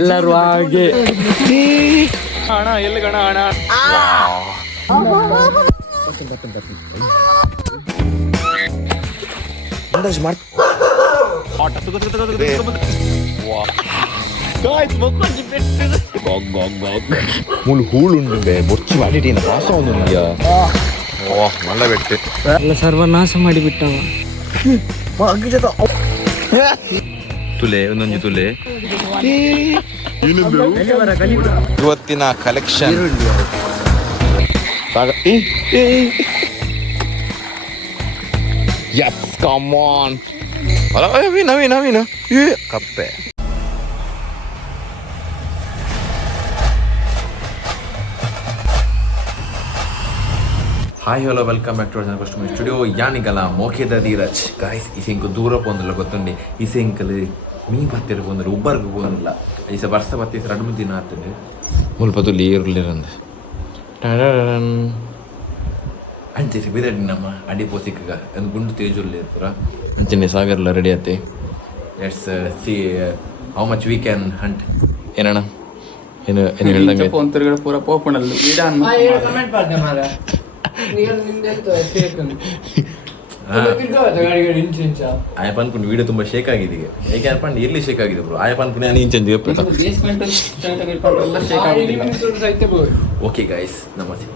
ಎಲ್ಲರೂ ಹಾಗೆ ಹಣ ಎಲ್ಲಿ ಗಣ ಹಣ ಮುಳು ಹೂಳುಂಡು ಬೊಚ್ಚಿ ಮಾಡಿಟ್ಟಿನ ಪಾಸ ಒಂದು ಮಲ್ಲ ಬೆಟ್ಟು ಎಲ್ಲ ಸರ್ವನಾಶ ಮಾಡಿಬಿಟ್ಟವ. ತುಲೆ ಒಂದೊಂದು ತುಲೆ ಇವತ್ತಿನ ಕಲೆಕ್ಷನ್ ಕಮಾನ್ ನವೀನ ಕಪ್ಪೆ. Hi hello welcome back to our customer studio ಯಾನಿಗಲ ಮೋಕೆದ ಧೀರಜ್ ಗಾಯ್ಸ್ ಇಸೆಂಕ್ ದೂರ ಪೋಂದಿಲ್ಲ ಗೊತ್ತುಂಡಿ ಇಸೆಂಕಲ್ ಮೀ ಬತ್ತಿರ ಪೋಂದಿಲ್ಲ ಉಬ್ಬರ್ಗೆ ಪೋಂದಿಲ್ಲ ಈಸ ವರ್ಷ ಬತ್ತೀಸ 2-3 ದಿನ ಆಗ್ತದೆ ಮುಲ್ಪದಲ್ಲಿ ಈರುಳ್ಳಿರಂದು ಅಂಚೆ ಬಿದಡಿ ನಮ್ಮ ಅಡಿ ಪೋಸಿಕ್ಕ ಒಂದು ಗುಂಡು ತೇಜುಲ್ಲಿ ಇರ್ತಾರ ಅಂಚನೆ ಸಾಗರ್ಲ ರೆಡಿ ಆಯ್ತೆ. Let's see how much we can Hunt ಏನಣ್ಣ ಏನು ಏನು ಹೇಳ್ದಂಗೆ ಪೂರ ಪೋಪಣಲ್ಲಿ ಆಯಪ್ಪ ಅನ್ಕೊಂಡು ವಿಡಿಯೋ ತುಂಬ ಶೇಕ್ ಆಗಿದೆ ಈಗ ಏಕೆ ಅನ್ಕೊಂಡು ಎಲ್ಲಿ ಶೇಕ್ ಆಗಿದೆ ಬ್ರೋ ಆಯಪ್ಪ ಅನ್ಕೊಂಡು ನಾನು ಇಂಚೆಂಜ್ ಓಕೆ ಗೈಸ್ ನಮಸ್ತೆ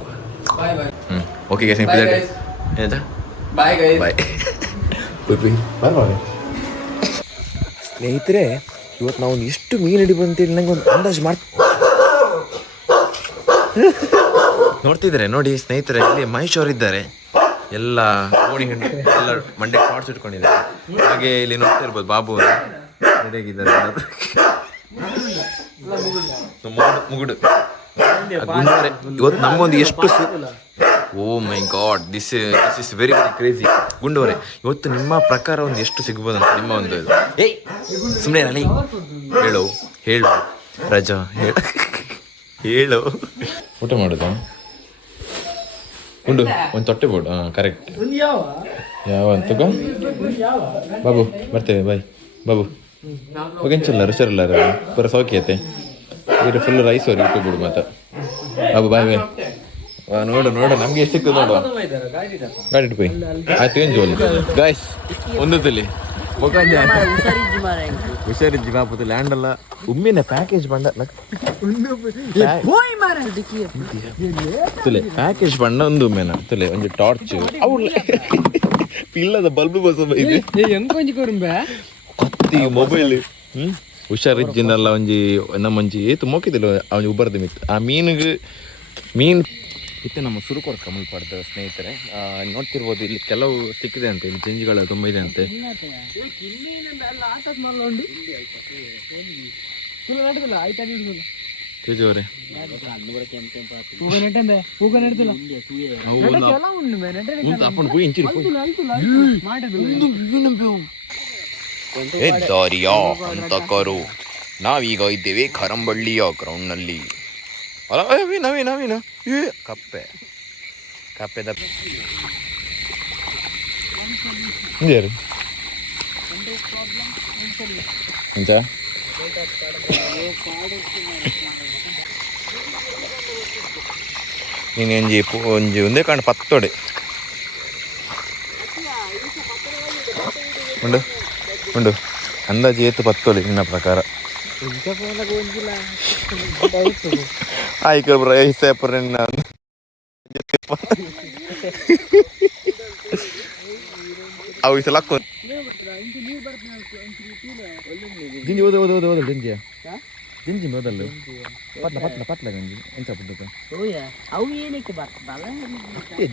ಓಕೆ ಗೈಸ್ ಆಯ್ತಾ ಬಾಯ್ ಗೈಸ್ ಬಾಯ್ ಸ್ನೇಹಿತರೆ ಇವತ್ತು ನಾವು ಎಷ್ಟು ಮೀನು ಹಿಡಿ ಬಂತೇಳಿ ನಂಗೆ ಒಂದು ಅಂದಾಜು ನೋಡ್ತಿದ್ದಾರೆ ನೋಡಿ ಸ್ನೇಹಿತರೆ ಇಲ್ಲಿ ಮಹೇಶ್ ಅವರಿದ್ದಾರೆ ಎಲ್ಲ ಓಣಿ ಹಿಂಡು ಎಲ್ಲ ಮಂಡೆ ಟಾರ್ಚ್ ಇಟ್ಕೊಂಡಿದ್ದಾರೆ. ಹಾಗೆ ಇಲ್ಲಿ ನೋಡ್ತಾ ಇರ್ಬೋದು ಬಾಬು ರೆಡಿಯಾಗಿದ್ದಾರೆ ಮುಗುಡು ಇವತ್ತು ನಮಗೊಂದು ಎಷ್ಟು oh my God this is very very crazy. ಗುಂಡವರೇ ಇವತ್ತು ನಿಮ್ಮ ಪ್ರಕಾರ ಒಂದು ಎಷ್ಟು ಸಿಗ್ಬೋದು ಅಂತ ನಿಮ್ಮ ಒಂದು ಏಯ್ ಸುಮ್ಮನೆ ನಾನಿ ಹೇಳು ರಜಾ ಹೇಳು ಊಟ ಮಾಡೋದು ಉಂಡು ಒಂದು ತೊಟ್ಟೆ ಬೋರ್ಡು ಹಾಂ ಕರೆಕ್ಟ್ ಯಾವ ಅಂತಗ ಬಾಬು ಬರ್ತೇವೆ ಬಾಯ್ ಬಾಬು ಹೋಗೆಂಚಲ್ಲ ರುಚರಲ್ಲ ಪೂರ ಸೌಖ್ಯತೆ ಇದು ಫುಲ್ ರೈಸ್ ಅವ್ರು ಇಟ್ಟು ಬಿಡು ಮತ್ತೆ ಬಾಬು ಬಾಯ್ ಬಾಯ್ ನೋಡು ನಮ್ಗೆ ಎಷ್ಟು ಸಿಕ್ತದೆ ನೋಡುವ ಗಾಡಿ ಇಟ್ಕೊಯ್ ಆಯ್ತು ಏನು ಜೋಲಿ ಗಾಯ್ಸ್ ಒಂದು ತುಲಿ ಹುಷಾರಿಜ್ಜಿ ಬಾಪು ಲ್ಯಾಂಡ್ ಅಲ್ಲ ಉಮ್ಮಿನ ಪ್ಯಾಕೇಜ್ ಬಂಡ ತುಲೆ ಪ್ಯಾಕೇಜ್ ಬಣ್ಣ ಒಂದು ಉಮ್ಮೆನ ತುಲೆ ಒಂದು ಟಾರ್ಚ್ ಇಲ್ಲದ ಬಲ್ಬ್ ಬಸ್ ಇದೆ ಕತ್ತಿ ಮೊಬೈಲ್ ಹುಷಾರಿಜ್ಜಿನಲ್ಲ ಒಂಜಿ ನಮ್ಮಂಜಿ ಏತು ಮೋಕಿದಿಲ್ಲ ಅವನಿಗೆ ಉಬ್ಬರ್ದು ಮಿತ್ ಆ ಮೀನು ಇತ್ತು ನಮ್ಮ ಸುರುಕೊರ ಕಮಲ್ ಪಡ್ದ ಸ್ನೇಹಿತರೆ ನೋಡ್ತಿರ್ಬೋದು ಇಲ್ಲಿ ಕೆಲವು ಸಿಕ್ಕಿದೆ ಅಂತೆ ಇಲ್ಲಿ ಚೆಂಜಿಗಳು ತುಂಬ ಇದೆ ಅಂತೆ. ತೇಜವರೇ ಅಂತಕರು ನಾವೀಗ ಇದ್ದೇವೆ ಕರಂಬಳ್ಳಿಯ ಗ್ರೌಂಡ್ನಲ್ಲಿ. ನವೀನ ಕಪ್ಪೆ ಯಾರು ನೀನು ಒಂಜಿ ಒಂದೇ ಕಾಂಡ ಪತ್ತೊಡೆ ಉಂಡು ಅಂದಾಜು ಏತು ಪತ್ತೊಡೆ ನಿನ್ನ ಪ್ರಕಾರ ಆಯ್ಕೆ ಬ್ರೋ ಐಸೇಪರ್ ಅವು ಸಲ ಜಿಂಜಿ ಓದ ಜಿಂಜಿಯ ಜಿಂಜಿ ಮೊದಲು ಪತ್ಲ ಗಂಜಿ ಎಂಚಾಪುಂಟು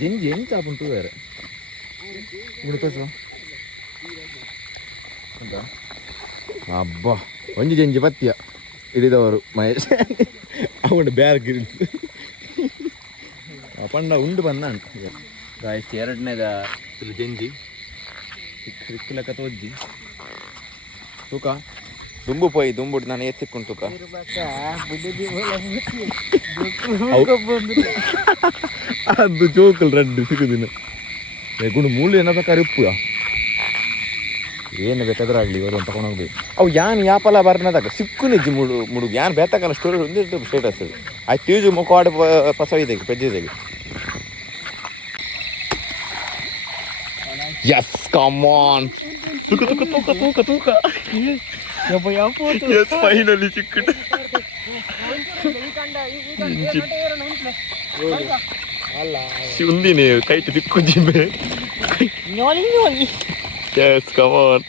ಜಿಂಜಿ ಎಂಚಾಪುಂಟು ಬೇರೆ ಅಬ್ಬಾ ಒಂಜಿ ಜಂಜಿ ಪತ್ಯ ಹಿಡಿದವರು ಮಹೇಶ್ ಅವನು ಬ್ಯಾಗ್ ಪಂಡ ಉಂಡು ಬಂದ ಗಾಯ್ಸ್ ಎರಡನೇದ ಜಂಜಿ ಸಿಕ್ಕಿಲಕ್ಕ ತೋಜ್ಜಿ ತೂಕ ದುಂಬು ಪೋಯಿ ದುಂಬುಡು ನಾನು ಎತ್ತಿಕೊಂಡು ತೂಕ ಅದು ಜೋಕಲ್ ರಡ್ಡು ಸಿಗುದಿನ ಗುಂಡು ಮೂಳು ಏನ ಪ್ರಕಾರ ಉಪ್ಪು ಏನು ಬೇಕಾದ್ರೂ ಆಗಲಿ ಇವರು ಒಂದು ತಗೊಂಡು ಹೋಗ್ಬೇಕು ಅವು ಯಾನ್ ಯಾಪಲ್ಲ ಬರ್ನದಾಗ ಸಿಕ್ಕು ನಿಜ್ಜಿ ಮುಡುಗು ಯಾನ್ ಬೇತಕ್ಕಲ್ಲ ಸ್ಟೋರಿ ಒಂದಿಟ್ಟು ಸ್ಟೇಟಸ್ ಆಯ್ತು ತೀಜು ಮುಖವಾಡ ಪಸವಿದೆಗೆ ಪೆಜ್ಜಿದೆಗೆ ಎಸ್ ಕಮಾನ್ ತೂಕ ತೂಕ ತೂಕ ತೂಕ ತೂಕ ಎಸ್ ಫೈನಲಿ ಸಿಕ್ಕಿಟ್ಟು ಉಂದಿನಿ ಕೈಟ್ ತಿಕ್ಕು ಜಿಮ್ಮೆ ಎಸ್ ಕಮಾನ್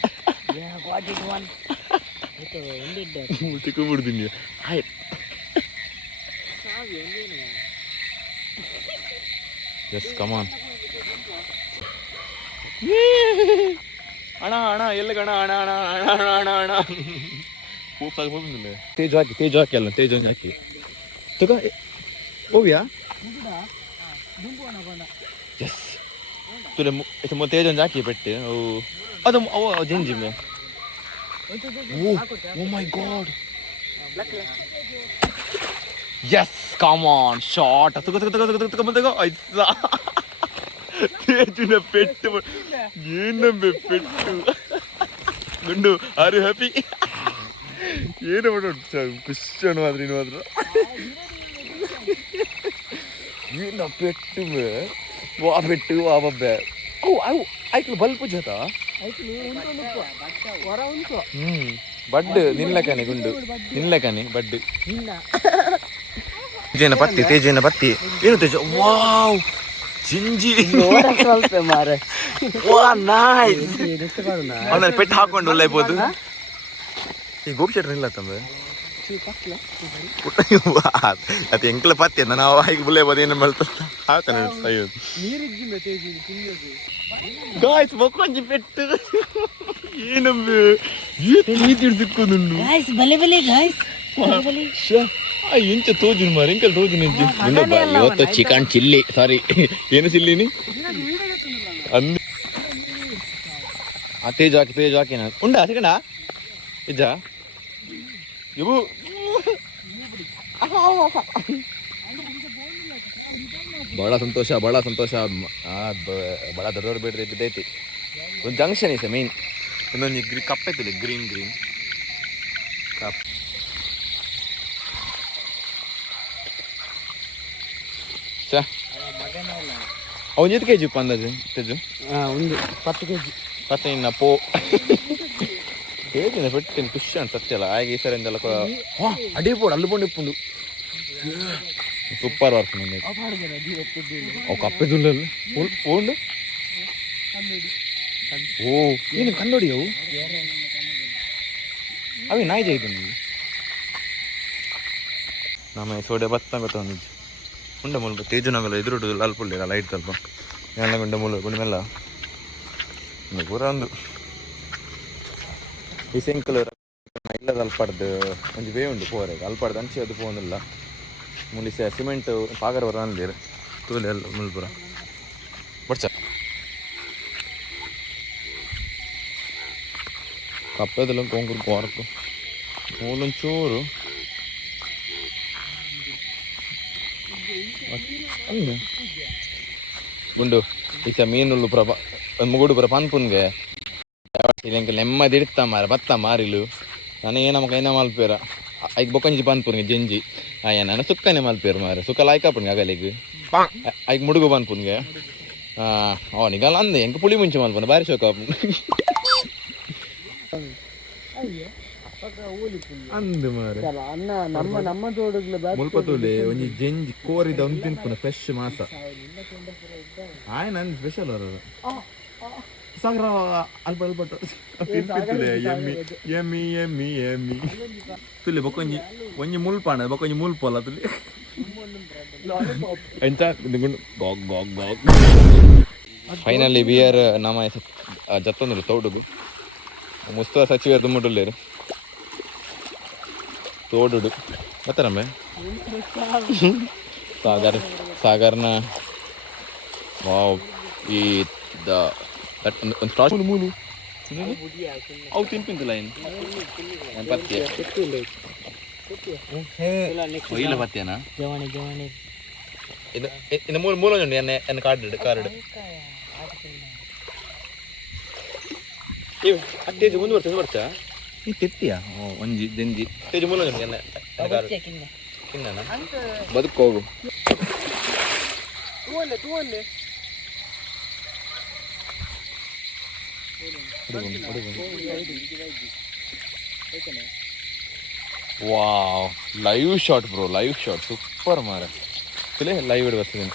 ತಿಕ್ಕು ಬಿಡ್ತೀನಿ ಆಯ್ತು ಎಸ್ ಕಮಾನ್ ಅಣ್ಣ ಅಣ್ಣ ಎಲ್ಲಿಗಣ ಅಣ್ಣ ಅಣ್ಣ ಅಣ್ಣ ಅಣ್ಣ ಅಣ್ಣ ಅಣ್ಣ ಹೋಗಿಲ್ಲ ತೇಜು ಹಾಕಿ ಅಲ್ಲ ತೇಜು ಹಾಕಿ ತಗ ಹೋಗ್ಯಾ ಎಸ್ ತುಲೆ ತೇಜು ಹಾಕಿ ಪೆಟ್ಟೆ ಅದು ಅವ ಜಿಂಜಿಮೆ oh my God yes come on shot ತಗೋ ತಗೋ ತಗೋ ತಗೋ ತಗೋ ತಗೋ ಆಯ್ತಾ ತೇಜುನ ಪೆಟ್ಟು ಏನಂಬೆ ಪೆಟ್ಟು ಗುಂಡು ಆರ್ ಯು ಹ್ಯಾಪಿ ಏನು ಮಾಡ ಖುಷಿಯನ್ನು ಮಾತ್ರ ಇನ್ನು ಮಾತ್ರ ಏನ ಪೆಟ್ಟು ವಾ ಪೆಟ್ಟು ವಾ ಬಬ್ಬೆ ಅವು ಅವು ಐಕ್ಲು ಬಲ್ಪು ಜತ ಬಡ್ ನಿನ್ಲಕನೆ ಗುಂಡು ನಿನ್ಲಕನೆ ಬಡ್ ತೇಜನ ಪತ್ತಿ ಏನು ತೇಜ ವಾವ್ ಜಿಂಜಿ ಮಾರೆ ಪೆಟ್ಟು ಹಾಕೊಂಡು ಒಳ್ಳೆಬೋದು ಈ ಗೋಪಿ ಶೆಟ್ರ್ ಇಲ್ಲ ತಂಬ ಅದು ಎಂಕ್ಲ ಪತ್ತಿ ಅಂತ ನಾವು ಹಾಗೆ ಬುಲ್ಲೇಬೋದು ಏನು ಬಲ್ತ ಹಾತಾನೆ ಗಾಯ್ಸ್ ಮಕ್ಕೊಂಜಿ ಪೆಟ್ಟು ಏನಂಬೆ ತಿಡ್ಸಿಕ್ಕೊಂಡು ಎಂಚ ತೋಜುನ್ ಮಾರ ಎಂಕಲ್ ತೋಜುನ್ ಇವತ್ತು ಚಿಕನ್ ಚಿಲ್ಲಿ ಸಾರಿ ಏನು ಚಿಲ್ಲಿನಿ ಅಂದ್ ತೇಜು ಹಾಕಿ ನಾನು ಉಂಡ ಸಿಗಣ ಇಜ್ಜ ಇವು ಬಹಳ ಸಂತೋಷ ಬಹಳ ದೊಡ್ಡವ್ರು ಬಿಡ್ರಿ ಬಿದ್ದೈತಿ ಒಂದು ಜಂಕ್ಷನ್ ಇದೆ ಮೇನ್ ಇನ್ನೊಂದು ಕಪ್ ಐತಿಲ್ಲ ಗ್ರೀನ್ ಕಪ್ ಅವನು ಎಷ್ಟು ಕೆ ಜಿ ಉಪ್ಪು ಅಂದಾಜು ತೇಜು ಒಂದು 10 kg 10 ಇನ್ನ ಪೋ ಹೇಗಿನ ಪೆಟ್ಟಿನ ಖುಷಿ ಅನ್ಸತ್ತಲ್ಲ ಹಾಗೆ ಈ ಸರಿಂದೆಲ್ಲ ಅಡಿಪೋಡು ಅಲ್ಲಿ ಕೊಂಡು ಇಪ್ಪುಂಡು ಸೂಪರ್ ವರ್ಕ್ ನಿಂಗೆ ಅವು ಕಪ್ಪೆ ತುಳ್ಳಲ್ಲಿ ಓಂಡು ಓ ಏನು ಕಂಡೋಡಿ ಅವು ಅವಿ ನಾಯಿ ಜಾಯ್ತು ನಿಮಗೆ ನಮ್ಮ ಸೋಡೆ ಬತ್ತ ಗೊತ್ತೊಂದಿದ್ದು ಉಂಡ ಮೂಲಕ ತೇಜು ನಮ್ಮೆಲ್ಲ ಎದುರುಡು ಅಲ್ಪುಳ್ಳಿರ ಲೈಟ್ ಸ್ವಲ್ಪ ಎಲ್ಲ ಗುಂಡ ಮೂಲ ಗುಂಡ ಪೂರ ಒಂದು ಈ ಸೆಂಕಲ್ ಇಲ್ಲದ ಅಲ್ಪಾಡ್ದು ಒಂದು ವೇ ಉಂಟು ಪೋರೆಗೆ ಅಲ್ಪಾಡ್ದು ಅಂಚೆ ಅದು ಪೋನಿಲ್ಲ ಮುನಿಸ ಸಿಮೆಂಟ್ ಪಾಗರ ಬರ ಅಂದಿರು ತೂಲೆ ಎಲ್ಲ ಮುಲ್ಪುರ ಬಡ್ಸ ಕಪ್ಪೆದೆಲ್ಲ ಕೊಂಗುರು ಕೋರಕು ಮೂಲೊಂಚೂರು ಗುಂಡು ಈಚ ಮೀನುಳ್ಳು ಮುಗುಡು ಪುರ ಪನ್ಪುನ್ಗೆ ನೆಮ್ಮದಿ ಇಡ್ತಾ ಮಾರ ಬತ್ತ ಮಾರಿಲು ನನಗೆ ನಮ್ಮ ಕೈನ ಮಲ್ಪೇರ ಐಕ್ ಬೊಕೊಂಜಿ ಪನ್ಪುನ್ಗೆ ಜಂಜಿ ನಾನು ಸುಕ್ಕನೆ ಮಲ್ಪೇರು ಮಾರ ಸುಕ್ಕ ಲಾಯ್ಕಾಪುನ್ಗೆ ಅಗಲಿಗೆ ಐಕ್ ಮುಡುಗು ಪನ್ಪುನ್ಗೆ ಅವನಿಗಲ್ಲ ಅಂದೆ ಎಂಕ ಪುಳಿ ಮುಂಚೆ ಮಲ್ಪನ ಬಾರಿ ಶೋಕಾಪು ಅಂದು ಮಾರ ನಮ್ಮ ಮುಲ್ಪ ತೋಲೆ ಒಂಜಿ ಜಂಜಿ ಕೋರಿದ ಒಂದು ತಿನ್ಪುನ ಫ್ರೆಶ್ ಮಾಸ ಆಯ್ ನಂದು ಸ್ಪೆಷಲ್ ಅವರು ಸಾಗರ ಅಲ್ಪಟ್ಟು ತಿನ್ಪಿತ್ತಲೆ ಎಮ್ಮಿ ತುಲೆ ಬೊಕೊಂಜಿ ಒಂಜಿ ಮುಲ್ಪಾಣ ಬೊಕೊಂಜಿ ಮುಲ್ಪಲ್ಲ ತುಲೆ ಎಂತ ಗಾಗ್ ಗಾಗ್ ಗಾಗ್ ಫೈನಲಿ ಬಿಯರ್ ನಮ್ಮ ಜತ್ತೊಂದು ತೋಡುಗು ಮುಸ್ತುವ ಸಚಿವ ದುಮ್ಮುಡುಲ್ಲೇರು ತೋಡುಡು ಮತ್ತೆ ನಮ್ಮೆ ಸಾಗರ್ನ ವಾವ್ ಈ ಒಂದು ಸ್ಟಾರ್ಟ್ ಮೂಲು ಅವು ತಿನ್ಪಿಂತಿಲ್ಲ ಏನು ಪತ್ಯ ಇಲ್ಲ ಪತ್ಯನಾ ಇನ್ನು ಮೂಲ ಉಂಟು ಎನ್ನ ಕಾರ್ಡ್ ತೇಜು ಮುಂದುವರ್ಸ ಈ ತೆತ್ತಿಯಾ ಒಂಜಿ ದೆಂಜಿ ತೇಜು ಮುನ್ನ ತಿನ್ನ ಬದುಕೋಗು wow live shot bro live shot super ಮಾರ ಲೈವ್ ಇಡ್ ಬರ್ತದೆ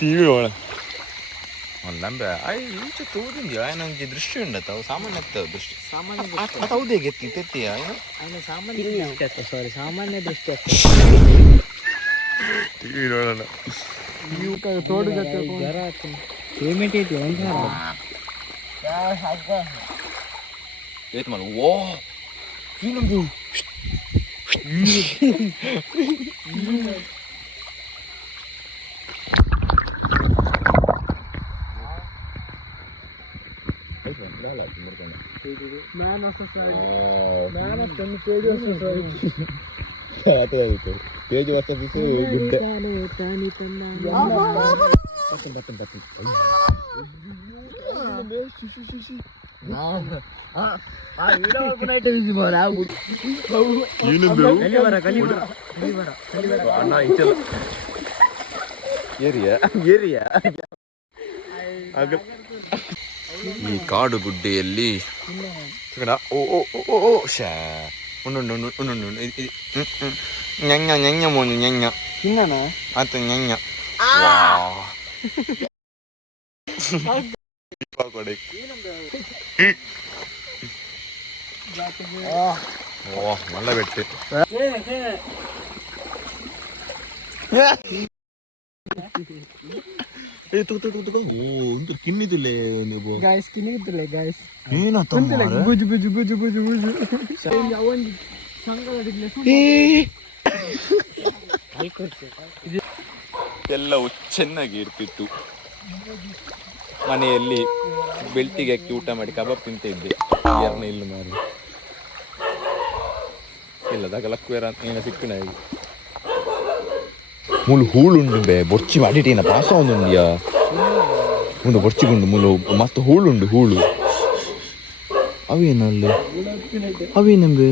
ಟಿವಿ ಒಳ లంబೆ ಇಂಚೆ ತೋದಿಂದಿ ನಂಗೆ ದೃಷ್ಟಿ ಉಂಡತ್ತ ಸಾಮಾನ್ಯ ದೃಷ್ಟಿ ಸಾಮಾನ್ಯ ಹೌದೇ ಗೆತ್ತಿ ತೆತ್ತಿಯ ಸಾಮಾನ್ಯ ದೃಷ್ಟಿ ಟಿವಿ ನೋಡೋಣ ಪೇಮೆಂಟ್ ಐತಿ ಏತ್ ಮಾಡು ಓ ಏನದು పేజ్ వస్తుంది గుడ్డ ಏರಿಯಾ ಏರಿಯಾ ಈ ಕಾಡು ಗುಡ್ಡೆಯಲ್ಲಿ ಓ ಓ ಓ ಓ ಶಾ ಉಂಡು ñaña ñaña moño ñaña ತಿನ್ನಣ ಆತ ñaña ಕೊಡೆ ಓ ಮಲ್ಲ ಬೆಟ್ಟೆ ಕಿನ್ನಿದಿಲ್ಲೇ ನೀವು ಗಾಯ್ಸ್ ಕಿನ್ನಿದಿಲ್ಲ ಗಾಯ್ಸ್ ಏನಂತ ಬುಜು ಬುಜು ಬುಜು ಬುಜು ಬುಜು ಒಂದು ಸಂಗಡಿದ್ಲೆ ಎಲ್ಲವೂ ಚೆನ್ನಾಗಿ ಇರ್ತಿತ್ತು ಮನೆಯಲ್ಲಿ ಬೆಳ್ತಿಗೆ ಅಕ್ಕಿ ಊಟ ಮಾಡಿ ಕಬಾಬ್ ತಿಂತ ಇದ್ದೆ ಯಾರನ್ನ ಇಲ್ಲ ಮಾರಿ ಇಲ್ಲ ದಗಲಕ್ಕೇರ ಏನು ಸಿಕ್ಕಣ ಮುಳು ಹೂಳುಂಡು ಬೇ ಬೊರ್ಚಿ ಮಾಡಿಟೇನ ಪಾಸ ಒಂದುಂಡಿಯಾ ಉಂಡು ಬೊರ್ಚಿಗುಂಡು ಮುಳು ಮಸ್ತ್ ಹೂಳುಂಡು ಹೂಳು ಅವೇನಲ್ಲಿ ಅವೇನಂಬೆ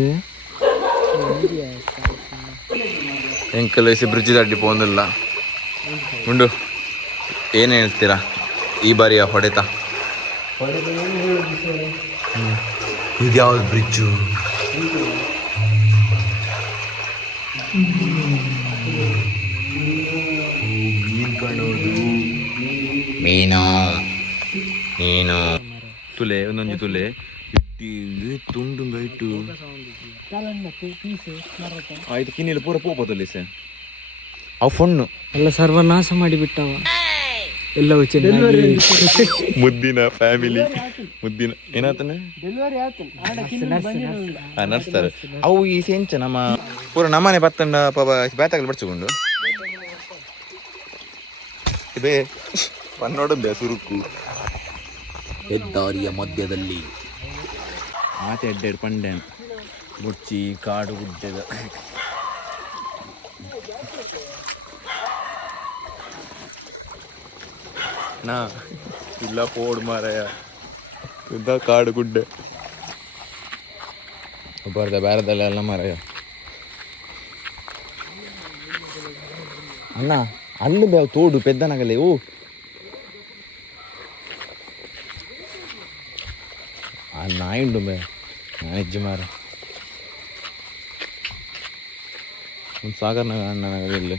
ಎಂಕಲ್ ವಯಸ್ಸು ಬ್ರಿಡ್ಜ್ ದಾಟಿ ಪೋಂದಿಲ್ಲ ಉಂಡು ಏನು ಹೇಳ್ತೀರಾ ಈ ಬಾರಿಯ ಹೊಡೆತ ಇದ್ಯಾವ್ದು ಬ್ರಿಡ್ಜು ಮೀನು ಕಾಣೋದು ಮೀನು ಮೀನು ತುಲೆ ಒಂದೊಂದು ತುಲೆ ಇಟ್ಟು ತುಂಡು ಬೈಟು ಆಯ್ತು ಕಿನ್ನಿಲ್ಲ ಪೂರ ಪೋಪದಲ್ಲಿ ಸರ್ ಅವು ಫೊಣ್ಣು ಎಲ್ಲ ಸರ್ವನಾಶ ಮಾಡಿಬಿಟ್ಟವ ಎಲ್ಲವೂ ಚೆನ್ನಾಗಿ ಮುದ್ದಿನ ಫ್ಯಾಮಿಲಿ ಮುದ್ದಿನ ಏನಾತನ ನಡ್ಸ್ತಾರೆ ಅವು ಈ ಸೆಂಚ ನಮ್ಮ ಪೂರ ನಮ್ಮನೆ ಬತ್ತಂಡ ಪಾಪ ಬ್ಯಾತಾಗಲಿ ಬಡ್ಸಿಕೊಂಡು ಬೇ ಪನ್ನೋಡಂಬೆ ಸುರುಕು ಹೆದ್ದಾರಿಯ ಮಧ್ಯದಲ್ಲಿ ಆತ ಎಡ್ಡೆಡ್ ಪಂಡೆನ್ ಬುಚ್ಚಿ ಕಾಡು ಗುಡ್ಡೆದ ನಾ ಇಲ್ಲ ಪೋಡ್ ಮಾರಾಯ ಇದ್ದ ಕಾಡು ಗುಡ್ಡೆ ಬರ್ದ ಬೇರೆದಲ್ಲೆಲ್ಲ ಮಾರಾಯ ಅಣ್ಣ ಅಲ್ಲಿ ಬೇವು ತೋಡು ಪೆದ್ದನಾಗಲೇ ಓ ಆ ನಾಯಿಂಡು ಬೇ ನಾಯಿಜ್ಜು ಮಾರ ಒಂದು ಸಾಗರ್ನಾಗ ಅಣ್ಣನಾಗ ಇಲ್ಲಿ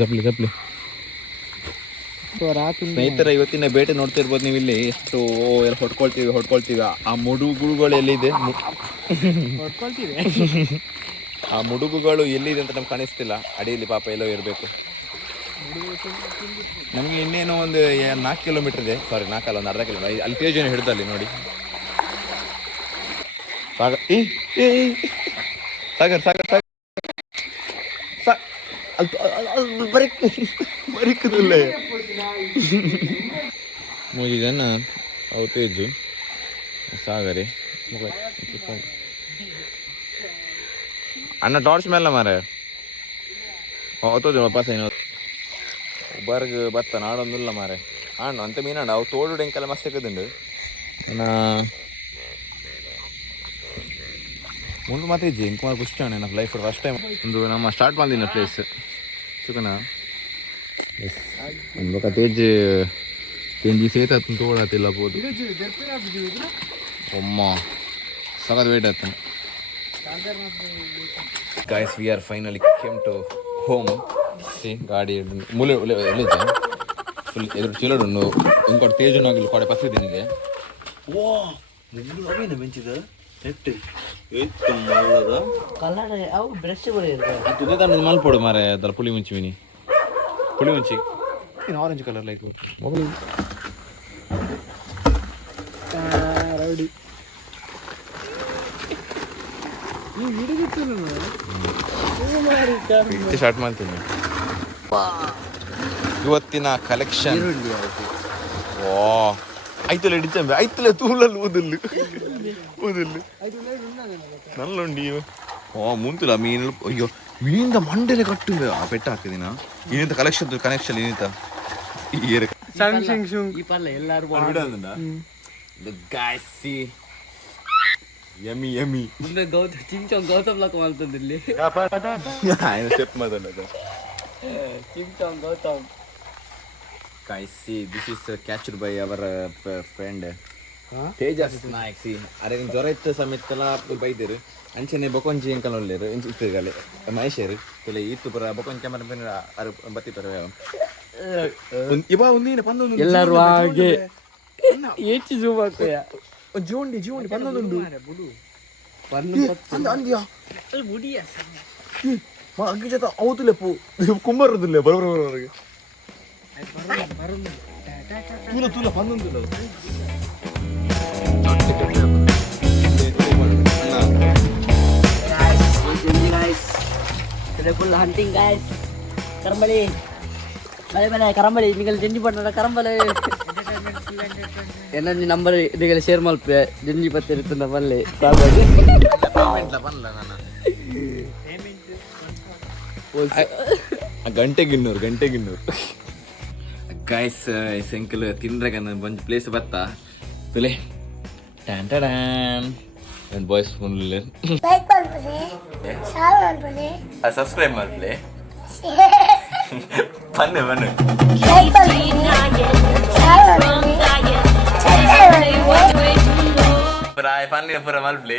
ಜಪ್ಲಿ ಜಪ್ಲಿ ಸ್ನೇಹಿತರ ಇವತ್ತಿನ ಬೇಟೆ ನೋಡ್ತಿರ್ಬೋದು ನೀವು ಇಲ್ಲಿ ಎಷ್ಟು ಎಲ್ಲ ಹೊಡ್ಕೊಳ್ತೀವಿ ಆ ಮುಡುಗುಗಳು ಎಲ್ಲಿದೆ ಆ ಮುಡುಗುಗಳು ಎಲ್ಲಿದೆ ಅಂತ ನಮ್ಗೆ ಕಾಣಿಸ್ತಿಲ್ಲ ಅಡಿಯಲ್ಲಿ ಪಾಪ ಎಲ್ಲೋ ಇರಬೇಕು ನಮಗೆ ಇನ್ನೇನು ಒಂದು 4 ಕಿಲೋಮೀಟರ್ ಇದೆ ಸಾರಿ 4 ಅಲ್ಲ ಒಂದು ಅರ್ಧ ಕಿಲೋಮೀಟರ್ ಅಲ್ಲಿ ತೇಜನ ಹಿಡ್ದಲ್ಲಿ ನೋಡಿ ಸಾಗರ್ ಸಾಗರ್ ಸಾಗರ್ ಬರಿಕದಿಲ್ಲ 3 ಜನ ಅವು ತೇಜು ಸಾಗರಿ ಅಣ್ಣ ಟಾರ್ಚ್ ಮೇಲೆ ಮಾರ तो जो वापस है ಬರ್ಗ್ ಬತ್ತ ನಾಡೊಂದಿಲ್ಲ ಮಾರೆ ಆಣು ಅಂತ ಮೀನಾಣ ಅವು ತೋಡು ಎಂಕೆಲ್ಲ ಮಸ್ತ್ ಸಿಕ್ಕದುಂಡು ಮುಂದೆ ಮಾತ್ರ ಇಜ್ಜಿ ಇಂಕ ಮಾರು ಖುಷಿ ನನ್ನ ಲೈಫ್ ಫಸ್ಟ್ ಟೈಮ್ ಒಂದು ನಮ್ಮ ಸ್ಟಾರ್ಟ್ ಮಾಡಿನ ಪ್ಲೇಸ್ ಸುಖನ ಒಂದು ತೇಜ್ ತೆಂಜಿ ಸೇತ ತೋಡತ್ತಿಲ್ಲ ಬೋದು ಒಮ್ಮ ಸಗದ್ ವೇಟ್ ಆಯ್ತು guys we are finally came to home see ಗಾಡಿ ಮುಲೆ ಎಲ್ಲಿದೆ ಫುಲ್ ಎದುರು ಚಿಲಡುನ್ನು ಇಂಕೋటి ತೇಜು ನಾಗಿಲ್ಲ ಕೊಡೆ ಪಸಿದಿನಿಗೆ ವಾ ನಿನ್ನ ಬೆಂಚಿದ ನೆಟ್ ಏತ್ತು ಮಾಡದ ಕಲರ್ ಅವು ಬ್ರಷ್ ಗಳು ಇರ್ತವೆ ತುದೆ ತಂದು ಮಲ್ಪೋಡು ಮಾರೆ ಅದರ ಪುಳಿ ಮುಂಚಿ ಏನು orange colour like mobile rowdy ಈ ಹಿಡಿದಿತ್ತು ಸ್ಟಾರ್ಟ್ ಮಾಡ್ತೀನಿ ಇವತ್ತಿನ ಕಲೆಕ್ಷನ್ ವಾ ಐತಲೆ ಡಿಚಂಬೆ ಐತಲೆ ತೂಲಲ್ಲಿ ಊದಲ್ಲು ನಲ್ಲುಂಡಿ ಮುಂತಿಲ್ಲ ಮೀನು ಅಯ್ಯೋ ಮೀನಿಂದ ಮಂಡೆಲೆ ಕಟ್ಟು ಆ ಪೆಟ್ಟ ಹಾಕಿದಿನ ಇನ್ನಿಂತ ಕನೆಕ್ಷನ್ ಇನ್ನಿಂತ ಈ ಪಲ್ಲ ಎಲ್ಲಾರು ಗಾಯ್ಸಿ ಯಮಿ ಮುಂದೆ ಗೌತಮ್ ಲಕ್ ಮಾಡ್ತಂದ ಇಲ್ಲಿ ಸ್ಟೆಪ್ ಮಾತಾಡೋದು ಚಿಂಚಾಂಗ್ Gautam guys see this is catched by our friend Tejas Naik see are ಜ್ವರ ಇತ್ತು ಸಮೇತಲ್ಲ ಬೈದಿರು ಅಂಚನೆ ಬೊಕೊಂಜಿ ಅಂಕಲ್ ಒಳ್ಳೆರು ಇತ್ತಗಲೆ ಮಹೇಶರು ತಲೆ ಇತ್ತು ಪರ ಬೊಕೊಂಜಿ ಕ್ಯಾಮರಾ ಪೆನ್ ಅರು ಬತ್ತಿ ಪರ ಇವ ಒಂದಿನ ಪಂದೊಂದು ಎಲ್ಲರೂ ಹಾಗೆ ಹೆಚ್ಚು ಜೂಮ್ ಆಗ್ತಯಾ ಜೀವಂಡಿ ಪಂದೊಂದು ಅಂದ್ಯಾ ಬುಡಿಯ ಅಗ್ಗಿ ಜೊತೆ ಅವತುಲೆ ಪೂ ಕುಂಬರದಿಲ್ಲ ಬರೋಬರವರೆಗೆ ತೂಲ ಪಂದೊಂದು full hunting guys karambali bale karambali ningal jenji panna karambali enna ni number idigale share malpe jenji patte irutunda balle saabage payment ಲ ಬನ್ನಲ ನಾನು ಗಂಟೆಗೆ 200 ಗೈಸ್ ಸಂಕಲ್ ತಿನ್ರಾಗ ಒಂದು ಪ್ಲೇಸ್ ಬತ್ತಾ ತುಲೆ ಟ್ಯಾನ್ ಟ್ಯಾನ್ and boys phone le like ಮಾಡ್ಬಿಡಿ ಶೇರ್ ಮಾಡ್ಬಿಡಿ ಸಬ್ಸ್ಕ್ರೈಬ್ ಮಾಡ್ಬಿಡಿ ಬನ್ನಿ like ಮಾಡ್ಬಿಡಿ ಶೇರ್ ಮಾಡ್ಬಿಡಿ ಸಬ್ಸ್ಕ್ರೈಬ್ ಮಾಡ್ಬಿಡಿ ಪುರ ಮಾಡ್ಬಿಡಿ